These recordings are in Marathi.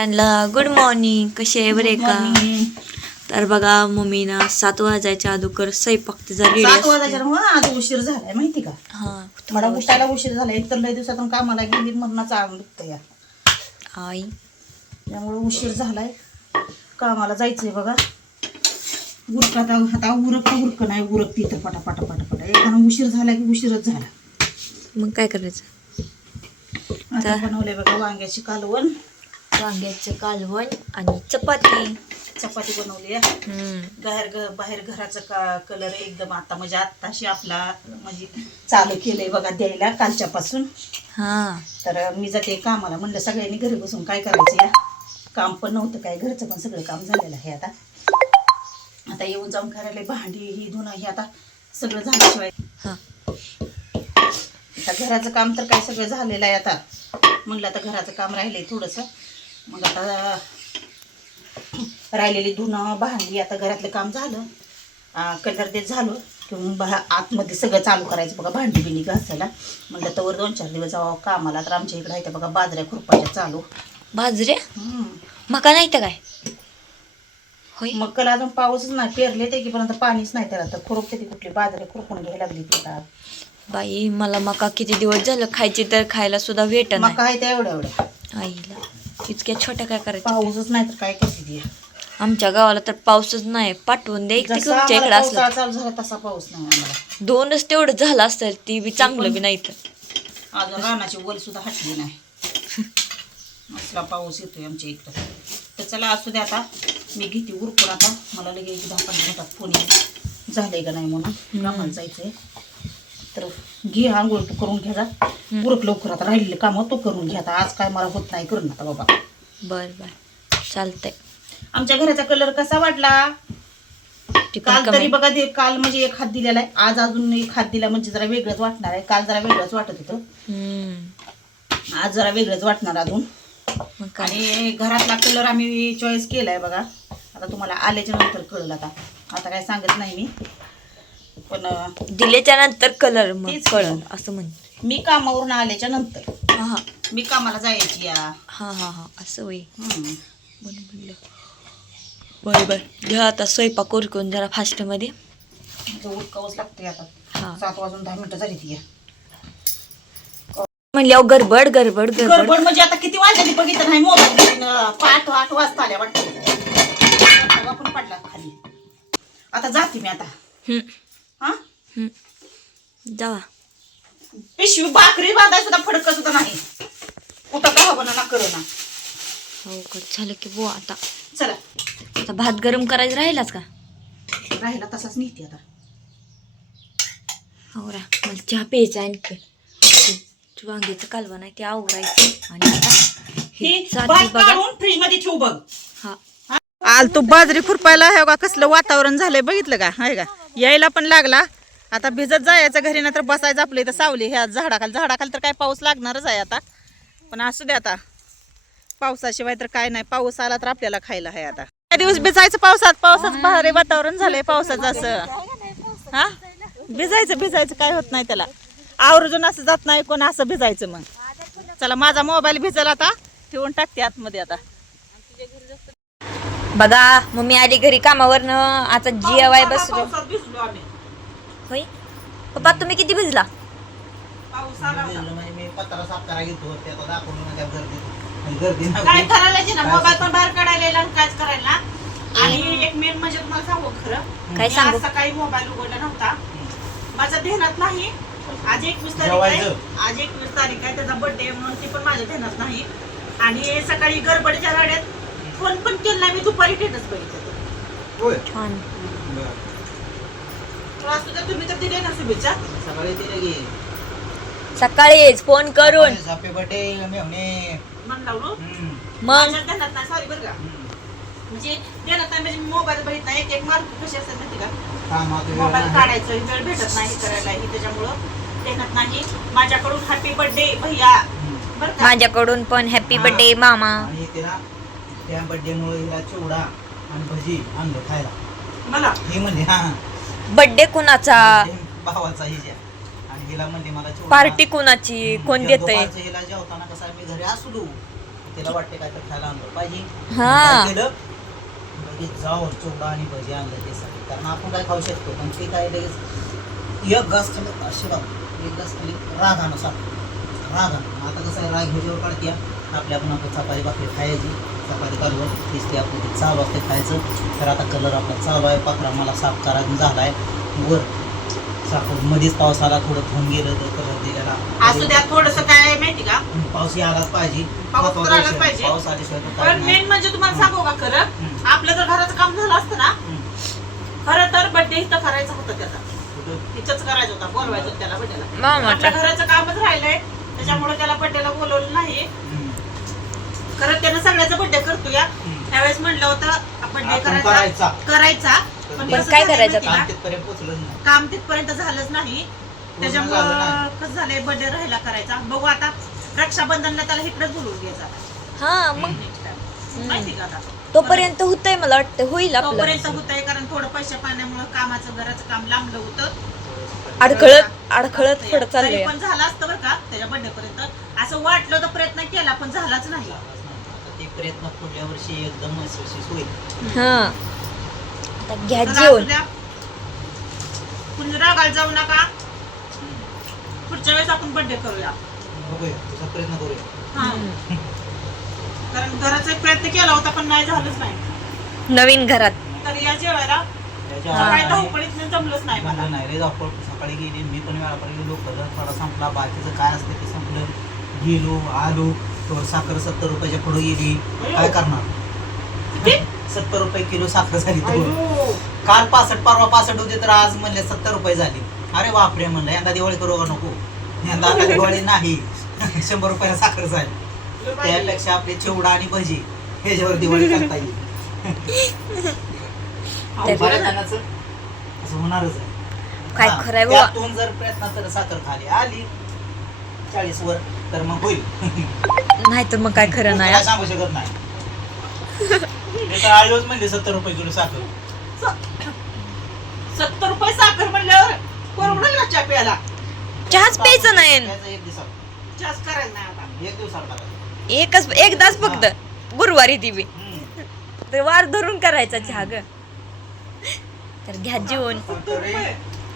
त्यांना गुड मॉर्निंग. कसे आहे बरे का? तर बघा मम्मीना 7 वाजायच्या अगोदर स्वयंपाक तिचा रेडी 7 वाजायच्या ना आज उशीर झालाय माहिती का? हा मला उठायला उशीर झाला. एक तर लय दिवसातून कामाला गेली मरणाचं आग दुखतं या आई त्यामुळे उशीर झालाय. कामाला जायचंय बघा. उरकात आता उरक नाही उरक तिथं पटापटा एखादा उशीर झाला की उशीरच झाला. मग काय करायचं? आता बनवले बघा वांग्याची कालवण, वांग्याचं कालवण आणि चपाती बनवली आहे. बाहेर घराचा कलर एकदम आता म्हणजे आत्ताशी आपला म्हणजे चालू केलंय बघा द्यायला कालच्यापासून. हा तर मी जाते कामाला. म्हणलं सगळ्यांनी घरी बसून काय करायचं या. काम पण नव्हतं काय, घरचं पण सगळं काम झालेलं आहे. आता येऊन जाऊन करायला भांडी ही धुणं ही आता सगळं झाल्याशिवाय. हा आता घराचं काम तर काय सगळं झालेलं आहे. आता म्हणलं आता घराचं काम राहिलंय थोडंसं. मग आता राहिलेली धुणं भांडी आता घरातलं काम झालं. कलर देत झालो किंवा आतमध्ये सगळं चालू करायचं बघा भांडी बिंडी घासायला. म्हणलं तर 2-4 दिवस जावं कामाला. तर आमच्या इकडे आहे बघा बाजऱ्या खुरपाच्या चालू. बाजरे मका नाही तर काय होय. मग कला अजून पाऊसच नाही. पेरले ते की पण आता पाणीच नाही त्याला. तर खुरपते ती कुठली बाजरे खुरपून घ्यायला लागली ती आता. बाई मला मका किती दिवस झालं खायची तर खायला सुद्धा भेट मग काय त्या एवढ्या आईला इतक्या छोट्या काय करायचं? पाऊसच नाही तर काय करते ती. आमच्या गावाला तर पाऊसच नाही. पाठवून द्या एक जसा तुमच्या इकडे असला. चालू झाला तसा पाऊस नाही आम्हाला. 2च तेवढं झालं असेल ती बी चांगलं बी नाही तर. अजून रानाची वल सुद्धा हटली नाही. असला पाऊस येतोय आमच्या इकडं. तर चला असू द्या. आता मी घेते उरकून. आता मला लगेच 10-15 मिनिटात फोन येईल झालंय का नाही म्हणून. कामाला जायचंय. तर घे आंघोळ तू करून घ्या जा. उरक लवकर. आता राहिलेले काम तो करून घ्या. आता आज काय मला होत नाही करून आता बाबा. बर चालतंय. आमच्या घराचा कलर कसा वाटला? काल तरी बघा काल म्हणजे 1 हात दिलेला आहे. आज अजून 1 हात दिला म्हणजे जरा वेगळंच वाटणार आहे. काल जरा वेगळंच वाटत होतं. आज जरा वेगळंच वाटणार अजून. आणि घरातला कलर आम्ही चॉईस केलाय बघा. आता तुम्हाला आल्याच्या नंतर कळलं. आता काय सांगत नाही मी. पण दिल्याच्या नंतर कलर मग कळलं असं म्हणते मी कामावरून आल्याच्या नंतर. हा मी कामाला जायची या. हा असं होई. म्हणलं बर घ्या आता स्वयंपाक उरकून जरा फास्ट मध्ये. उरकावंच लागतंय आता. 7 वाजून 10 मिनिटं झाली ती. म्हणल्यावर गडबड म्हणजे आता किती वाजले बघितलं नाही. मोबाईल 8 वाजता आल्या वाटतं. पण पडला खाली. आता जाते मी आता. हा जावा. पिशवी भाकरी बांधाय सुद्धा फडक सुद्धा नाही. कुठं का हवं ना करू ना. हो झालं की बुवा. आता चला आता भात गरम करायचं राहिलाच का? राहिला तसाच निघते आता. हो रा मला चहा प्यायचा आणखी. वांग्याचं कालवण आहे ते आवरायचं. आणि आता फ्रीज मध्ये ठेवू बघ. हा आल तू बाजरी खुरपायला हे बघा कसलं वातावरण झालंय बघितलं का? आहे का यायला पण लागला. आता भिजत जायचं घरी ना तर बसायचं आपलं इथं सावली ह्या झाडाखाली तर काय पाऊस लागणारच आहे आता. पण असू दे आता. पावसाशिवाय तर काय नाही. पाऊस आला तर आपल्याला खायला आहे. आता काही दिवस भिजायचं पावसाचं भारी वातावरण झालंय पावसाचं असं. हा भिजायचं काय होत नाही त्याला. आवर्जून असं जात नाही कोण असं भिजायचं. मग चला माझा मोबाईल भिजला आता ठेवून टाकते आतमध्ये. आता बघा मम्मी आली घरी कामावरनं. आता जेवाय बसलो. होय पप्पा तुम्ही किती भिजला? काय करायला ना मोबाईल पण बाहेर काढायला कायच करायला. आणि एक मेन म्हणजे तुम्हाला सांगू खरं काय सांगू? सकाळी मोबाईल उघडला नव्हता. माझ्या ध्यानात नाही. आज 21 तारीख आहे. आज 21 तारीख आहे. त्याचा बर्थडे म्हणून ती पण माझ्या ध्यानात नाही. आणि सकाळी गडबडीच्या गाड्यात फोन पण केला. मी दुपारी टेटच बघितलं. छान. तुम्ही तर दिले ना शुभेच्छा. सकाळीच फोन करून मन लावलो. मग ध्यानात नाही. सॉरी बरं का. म्हणजे ध्यानात नाही म्हणजे मोबाईल बघितला. एक मार्क कशी असतात माहिती का? मोबाईल काढायचं वेळ भेटत नाही करायला. त्याच्यामुळं ध्यानात नाही. माझ्याकडून हॅपी बर्थडे भैया. बरं का माझ्याकडून पण हॅपी बर्थडे मामा. त्या बर्थडे मुळे हिला चिवडा आणि भजी आणलं खायला. मला हे म्हणले हा बर्थडे कुणाचा? भावाचा हिच्या. आणि हिला म्हणले मला चिवडा. पार्टी कुणाची? कोण देतंय? हिला जेवताना कसं मी घरी असलो तिला वाटते काय तर खायला आणलं पाहिजे. हा. काय केलं लगेच जाऊन चिवडा आणि भजी आणलं ते सगळं, कारण आपण काय खाऊ शकतो पण ते काय लगेच एक घास खाल्लं असे बाबा, एक घास खाली रागानुसार रागानं. आता कसं आहे, राग ह्याच्यावर काढते आपल्या आपण चपाती भाकरी खायची, चपाती कालवून दिसते आपलं ते चालू असते खायचं. तर आता कलर आपला चालू आहे, पाकळा मला साफ करायला झाला आहे वर साखर मध्येच पाऊस आला, थोडं धुवून गेलं तर कलर दिलेला असू द्या. थोडस काय आहे माहिती का, पाऊस आलाच पाहिजे, पाऊस तर आलाच पाहिजे. पाऊस आल्याशिवाय तर काय पण नाही. मेन म्हणजे तुम्हाला सांगू का खरं, आपलं जर घराचं काम झालं असतं ना, खरं तर बर्थडे इथं करायचं होतं त्याचा, इथंच करायचं होता, बोलवायचं होतं त्याला बर्थडेला. आपल्या घराचं कामच राहिलंय त्याच्यामुळे त्याला बर्थडेला बोलवलं नाही. खरं त्यानं सगळ्याचा बर्थडे करतो या, त्यावेळेस म्हणलं होतं बर्थडे आपण करायचा पण पण कसं काय झालंय करायचं माहिती काम का? तिथपर्यंत पोचलंच नाही. काम तिथपर्यंत झालंच नाही. झालं त्याच्यामुळं नाही. कसं झालंय, बर्थडे राहिला करायचा. बघू आता रक्षाबंधनला त्याला इकडेच बोलवून घ्यायचा हा मग माहिती का आता. तोपर्यंत होतंय, मला वाटतं होईल आपलं. तोपर्यंत होतंय, कारण थोडं पैशा पाण्यामुळे कामाचं घराचं काम लांबलं होतं. अडखळत पुढं तरी चाललंय. पण झालं असतं बरं का त्याच्या बर्थडे पर्यंत. असं वाटलं तर प्रयत्न केला पण झालाच नाही. आता ते प्रयत्न पुढल्या वर्षी एकदम यशस्वी होईल. हा आता घ्या तर जेवण. असू द्या. कुणी रागाला जाऊ नका. पुढच्या वेळेस आपण बर्थडे करूया. बघूया, तुझा प्रयत्न करूया. हा. कारण घराचा एक प्रयत्न केला होता पण नाही झालंच नाही. नवीन घरात तर या जेवायला त्याच्या सकाळी आधी धावपळीत जमलंच नाही मला. मला नाही रे धावपळ, सकाळी गेली मी पण वेळापर्यंत गेलो, कलर थोडा संपला, बाकीचं काय असतं ते संपलं. गेलो आलो तर साखर 70 रुपयाच्या पुढे गेली. काय करणार, किती? 70 रुपये किलो साखर झाली. तर अयो. काल 65, परवा 65 होते, तर आज म्हणले 70 रुपये झाली. अरे बापरे म्हणलं, यंदा दिवाळी करू का नको, यंदा आता दिवाळी नाही. 100 रुपयाला साखर झाली. त्यापेक्षा आपले चिवडा आणि भजी ह्याच्यावर दिवाळी करता येईल. बऱ्याच जणांचं असं होणारच आहे. काय हा, खरंय बुवा. त्यातून जर प्रयत्न तर साखर खाली आली 40 वर तर मग होईल. नाही तर मग काय खरं नाही. काय सांगू शकत नाही. मी तर आलोच म्हणजे 70 रुपये किलो साखर. 70 रुपये साखर म्हणल्यावर परवडेल ना चहा प्यायला. चहाच प्यायचं नाही. त्याचं एक दिवसात चहाच करायला नाही आता. एक दिवसात टाकायचं. एकदाच फक्त गुरुवारी दिवी हम्म. तर वार धरून करायचा चहा ग. तर घ्या जेवण. तरी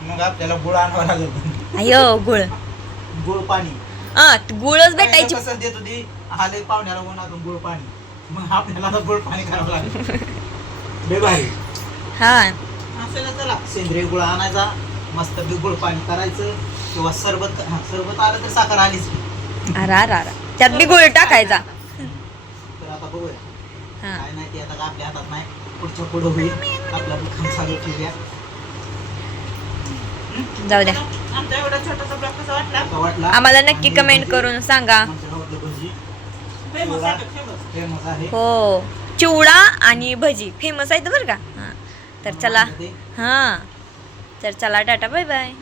मग आपल्याला गुळ आणावं लागेल. अयो गुळ गुळ पाणी गुळच भेटायची. कसं देत होती, आले पाहुण्याला उन्हातून गुळ पाणी, मग आपल्याला आता गुळ पाणी करावं लागेल. लय भारी. हा असं चला. सेंद्रिय गुळ आणायचा, मस्त गुळ पाणी करायचं, किंवा सरबत. सरबत आलं तर साखर आलीच की. अरा त्यात बी गुळ टाकायचा. तर आता बघूया हा काय नाही ते, आता काय आपल्या हातात नाही, पुढच्या पुढं होईल. आपला दुकान चालू ठेवूया. जाऊ द्या. आमचा एवढा छोटासा ब्लॉग कसा वाटला? कसा वाटला आम्हाला नक्की आणि कमेंट भजी, करून सांगा. आमच्या गावातलं भजी फेमस आहे फेमस. फेमस आहे. हो चिवडा आणि भजी फेमस आहेत बरं का. हा तर चला. हा तर चला टाटा बाय बाय.